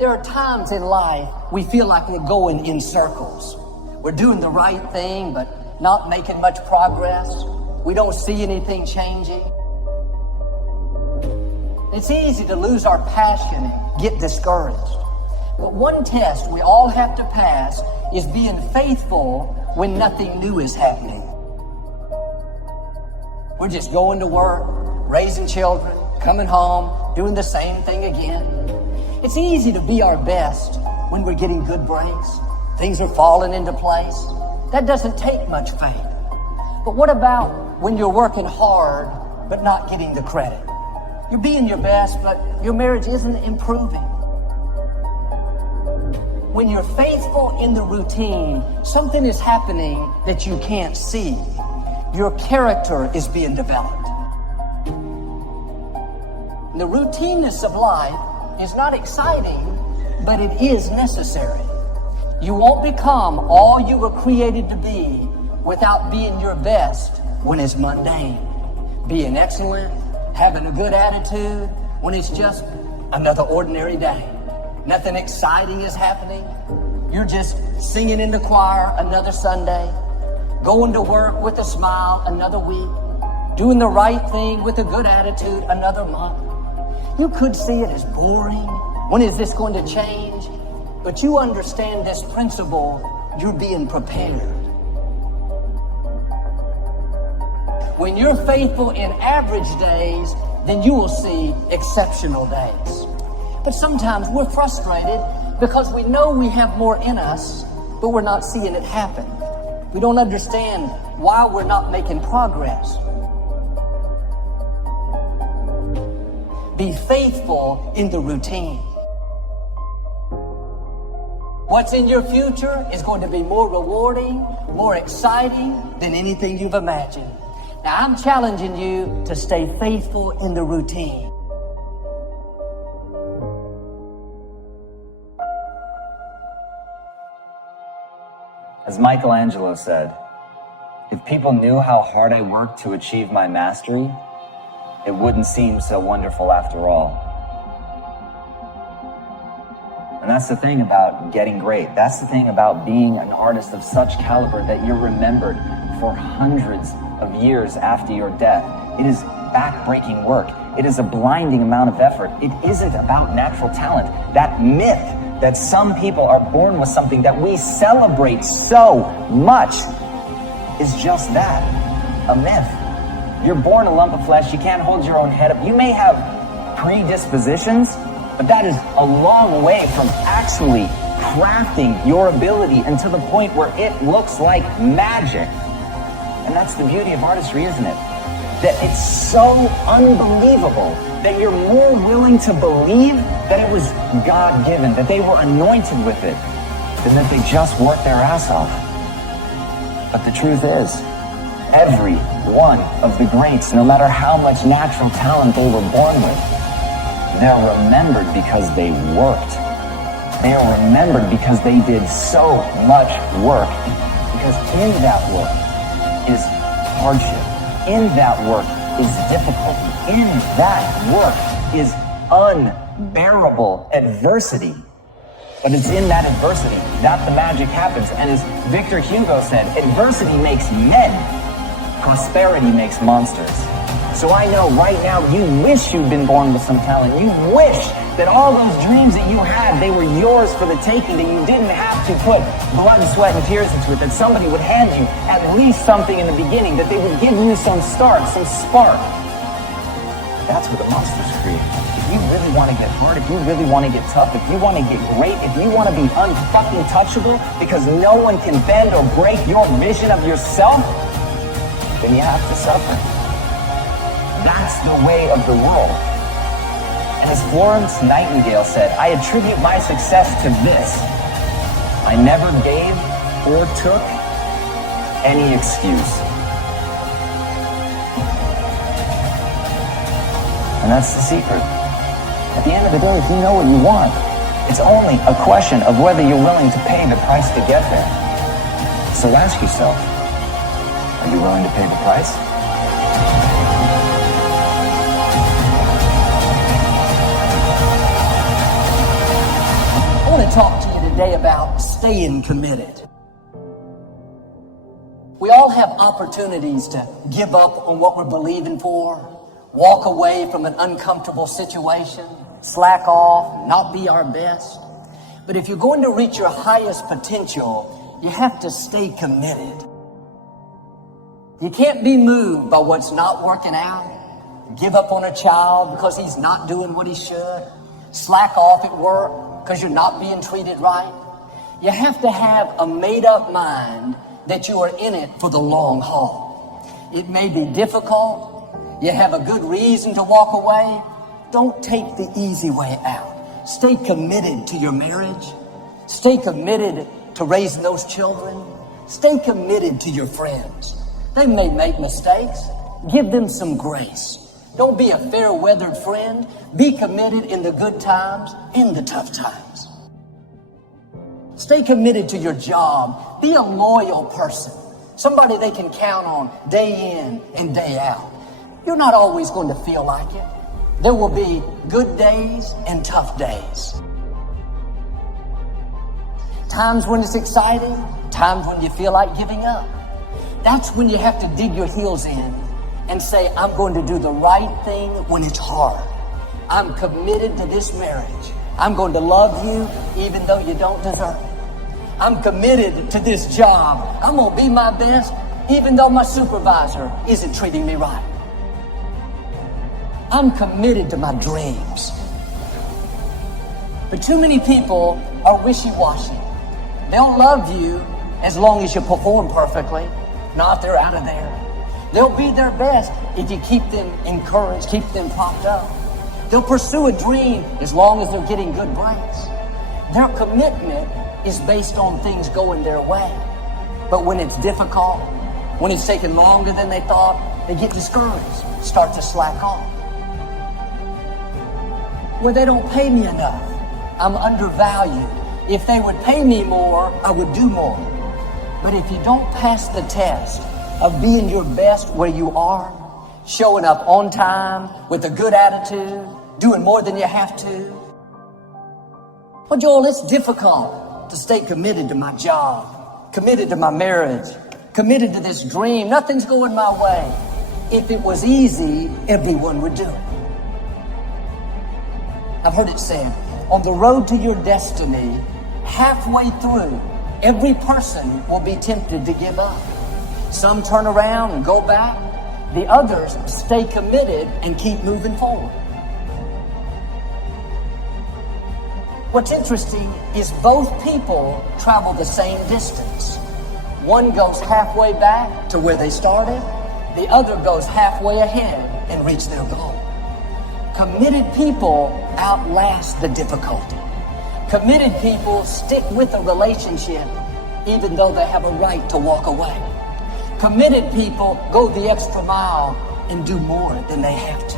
There are times in life we feel like we're going in circles. We're doing the right thing, but not making much progress. We don't see anything changing. It's easy to lose our passion and get discouraged. But one test we all have to pass is being faithful when nothing new is happening. We're just going to work, raising children, coming home, doing the same thing again. It's easy to be our best when we're getting good breaks. Things are falling into place. That doesn't take much faith. But what about when you're working hard but not getting the credit? You're being your best, but your marriage isn't improving. When you're faithful in the routine, something is happening that you can't see. Your character is being developed. The routineness of life is not exciting, but it is necessary. You won't become all you were created to be without being your best when it's mundane. Being excellent, having a good attitude when it's just another ordinary day. Nothing exciting is happening. You're just singing in the choir another Sunday, going to work with a smile another week, doing the right thing with a good attitude another month. You could see it as boring. When is this going to change? But you understand this principle, you're being prepared. When you're faithful in average days, then you will see exceptional days. But sometimes we're frustrated because we know we have more in us, but we're not seeing it happen. We don't understand why we're not making progress. Be faithful in the routine. What's in your future is going to be more rewarding, more exciting than anything you've imagined. Now, I'm challenging you to stay faithful in the routine. As Michelangelo said, if people knew how hard I worked to achieve my mastery, it wouldn't seem so wonderful after all. And that's the thing about getting great. That's the thing about being an artist of such caliber that you're remembered for hundreds of years after your death. It is back-breaking work. It is a blinding amount of effort. It isn't about natural talent. That myth that some people are born with something that we celebrate so much is just that, a myth. You're born a lump of flesh. You can't hold your own head up. You may have predispositions, but that is a long way from actually crafting your ability until the point where it looks like magic. And that's the beauty of artistry, isn't it? That it's so unbelievable that you're more willing to believe that it was God-given, that they were anointed with it, than that they just worked their ass off. But the truth is, every one of the greats, no matter how much natural talent they were born with, they're remembered because they worked. They are remembered because they did so much work. Because in that work is hardship. In that work is difficulty. In that work is unbearable adversity. But it's in that adversity that the magic happens. And as Victor Hugo said, adversity makes men. Prosperity makes monsters. So I know right now you wish you'd been born with some talent. You wish that all those dreams that you had, they were yours for the taking, that you didn't have to put blood, sweat, and tears into it, that somebody would hand you at least something in the beginning, that they would give you some start, some spark. That's what the monsters create. If you really want to get hard, if you really want to get tough, if you want to get great, if you want to be unfucking touchable because no one can bend or break your vision of yourself, then you have to suffer. That's the way of the world. And as Florence Nightingale said, I attribute my success to this. I never gave or took any excuse. And that's the secret. At the end of the day, if you know what you want, it's only a question of whether you're willing to pay the price to get there. So ask yourself, are you willing to pay the price? want to talk to you today about staying committed. We all have opportunities to give up on what we're believing for, walk away from an uncomfortable situation, slack off, not be our best. But if you're going to reach your highest potential, you have to stay committed. You can't be moved by what's not working out. Give up on a child because he's not doing what he should. Slack off at work because you're not being treated right. You have to have a made-up mind that you are in it for the long haul. It may be difficult. You have a good reason to walk away. Don't take the easy way out. Stay committed to your marriage. Stay committed to raising those children. Stay committed to your friends. They may make mistakes. Give them some grace. Don't be a fair-weathered friend. Be committed in the good times, in the tough times. Stay committed to your job. Be a loyal person. Somebody they can count on day in and day out. You're not always going to feel like it. There will be good days and tough days. Times when it's exciting, times when you feel like giving up. That's when you have to dig your heels in and say, I'm going to do the right thing when it's hard. I'm committed to this marriage. I'm going to love you even though you don't deserve it. I'm committed to this job. I'm going to be my best even though my supervisor isn't treating me right. I'm committed to my dreams. But too many people are wishy-washy. They'll love you as long as you perform perfectly. Not, they're out of there. They'll be their best if you keep them encouraged, keep them propped up. They'll pursue a dream as long as they're getting good breaks. Their commitment is based on things going their way. But when it's difficult, when it's taking longer than they thought, they get discouraged, start to slack off. Well, they don't pay me enough. I'm undervalued. If they would pay me more, I would do more. But if you don't pass the test of being your best where you are, showing up on time with a good attitude, doing more than you have to. Well, Joel, it's difficult to stay committed to my job, committed to my marriage, committed to this dream. Nothing's going my way. If it was easy, everyone would do it. I've heard it said, on the road to your destiny, halfway through, every person will be tempted to give up. Some turn around and go back. The others stay committed and keep moving forward. What's interesting is both people travel the same distance. One goes halfway back to where they started. The other goes halfway ahead and reach their goal. Committed people outlast the difficulty. Committed people stick with a relationship even though they have a right to walk away. Committed people go the extra mile and do more than they have to.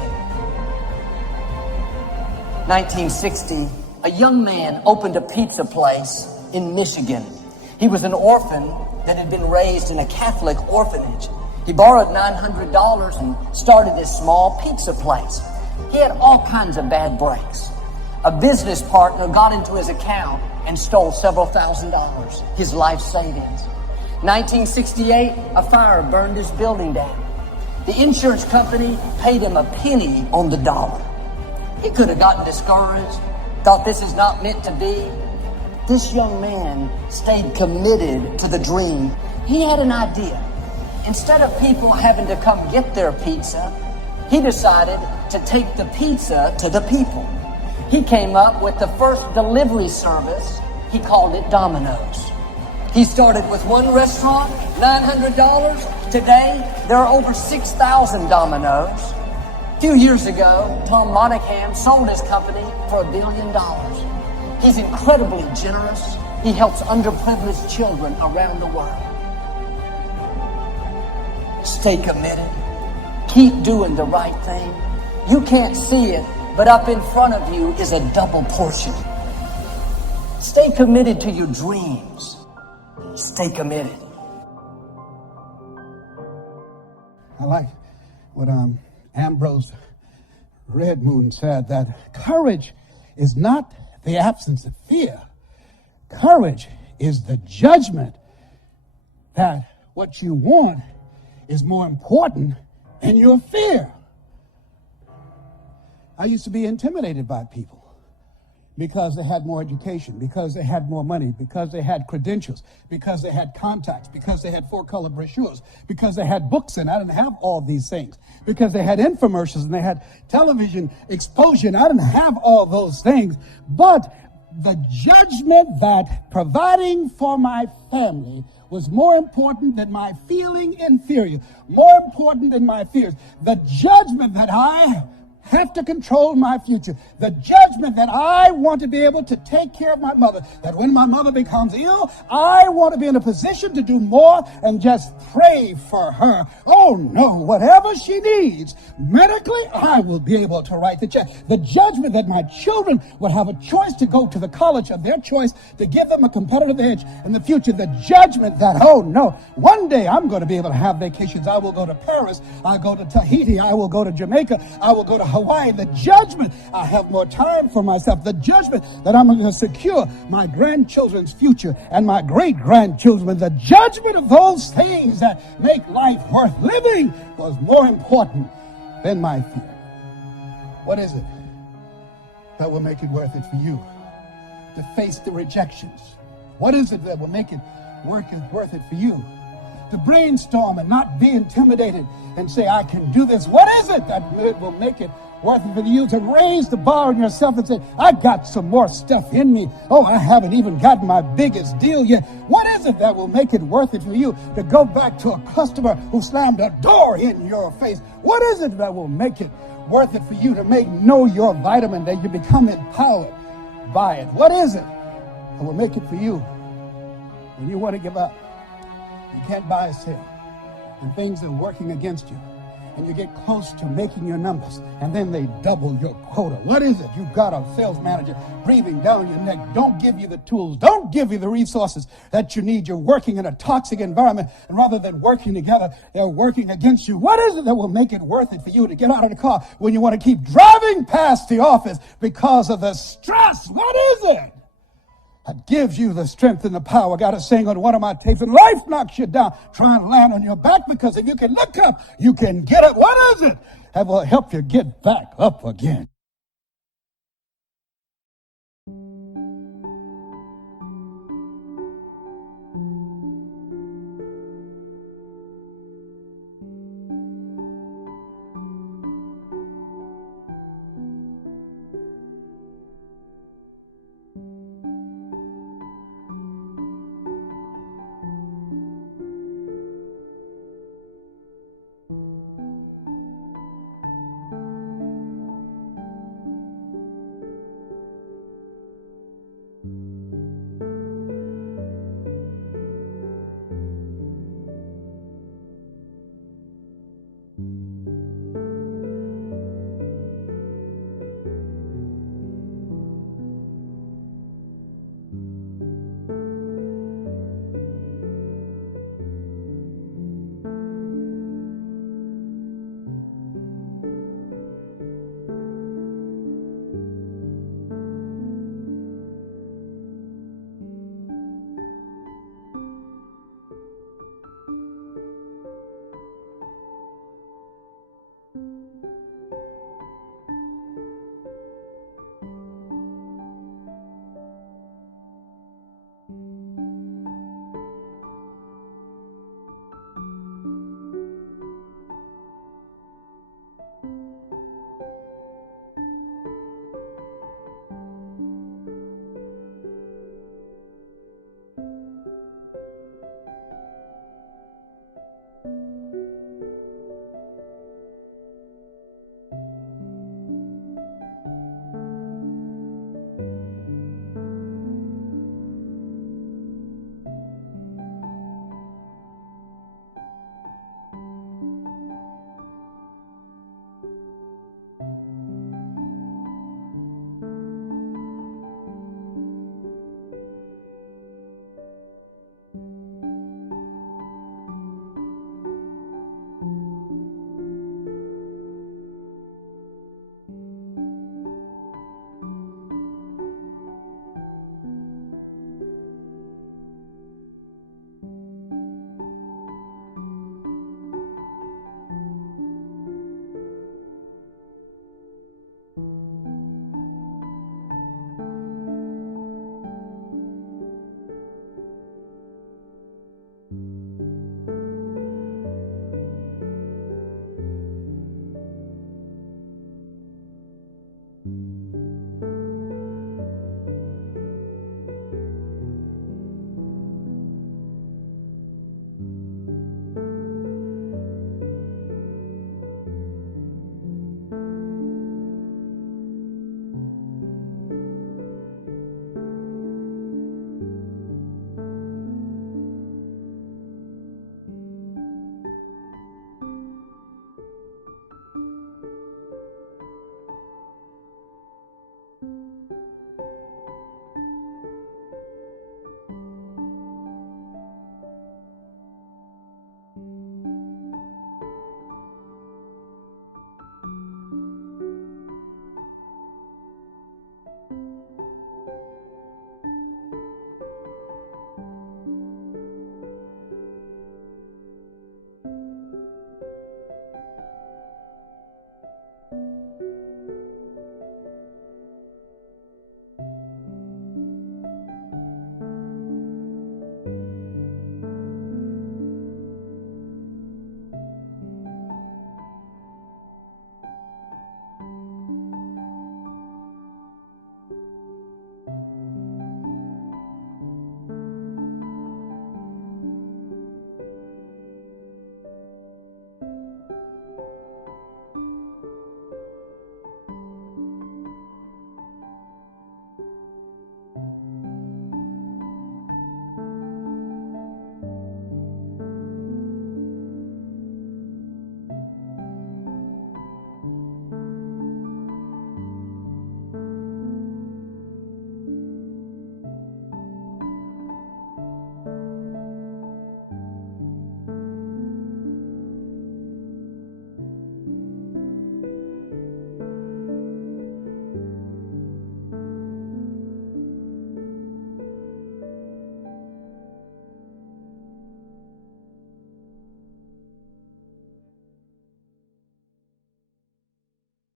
1960, a young man opened a pizza place in Michigan. He was an orphan that had been raised in a Catholic orphanage. He borrowed $900 and started this small pizza place. He had all kinds of bad breaks. A business partner got into his account and stole several $1,000s, his life savings. 1968, a fire burned his building down. The insurance company paid him a penny on the dollar. He could have gotten discouraged, thought this is not meant to be. This young man stayed committed to the dream. He had an idea. Instead of people having to come get their pizza, he decided to take the pizza to the people. He came up with the first delivery service. He called it Domino's. He started with one restaurant, $900. Today, there are over 6,000 Domino's. A few years ago, Tom Motivational sold his company for $1 billion. He's incredibly generous. He helps underprivileged children around the world. Stay committed. Keep doing the right thing. You can't see it, but up in front of you is a double portion. Stay committed to your dreams. Stay committed. I like what Ambrose Redmoon said, that courage is not the absence of fear. Courage is the judgment that what you want is more important than your fear. I used to be intimidated by people because they had more education, because they had more money, because they had credentials, because they had contacts, because they had four-color brochures, because they had books, and I didn't have all these things, because they had infomercials and they had television exposure, and I didn't have all those things. But the judgment that providing for my family was more important than my feeling inferior, more important than my fears. The judgment that I have to control my future. The judgment that I want to be able to take care of my mother, that when my mother becomes ill, I want to be in a position to do more and just pray for her. Oh no, whatever she needs, medically, I will be able to write the check. The judgment that my children will have a choice to go to the college of their choice to give them a competitive edge in the future. The judgment that, oh no, one day I'm going to be able to have vacations. I will go to Paris. I'll go to Tahiti. I will go to Jamaica. I will go to Hawaii. The judgment, I have more time for myself. The judgment that I'm going to secure my grandchildren's future and my great-grandchildren. The judgment of those things that make life worth living was more important than my fear. What is it that will make it worth it for you to face the rejections? What is it that will make it worth it for you to brainstorm and not be intimidated and say, I can do this? What is it that will make it worth it for you to raise the bar on yourself and say, I got some more stuff in me. Oh, I haven't even gotten my biggest deal yet. What is it that will make it worth it for you to go back to a customer who slammed a door in your face? What is it that will make it worth it for you to know your vitamin, that you become empowered by it? What is it that will make it for you when you want to give up? You can't buy a sale, and things are working against you, and you get close to making your numbers, and then they double your quota. What is it? You've got a sales manager breathing down your neck. Don't give you the tools. Don't give you the resources that you need. You're working in a toxic environment, and rather than working together, they're working against you. What is it that will make it worth it for you to get out of the car when you want to keep driving past the office because of the stress? What is it that gives you the strength and the power? I got a saying on one of my tapes, and life knocks you down, try and land on your back, because if you can look up, you can get up. What is it that will help you get back up again?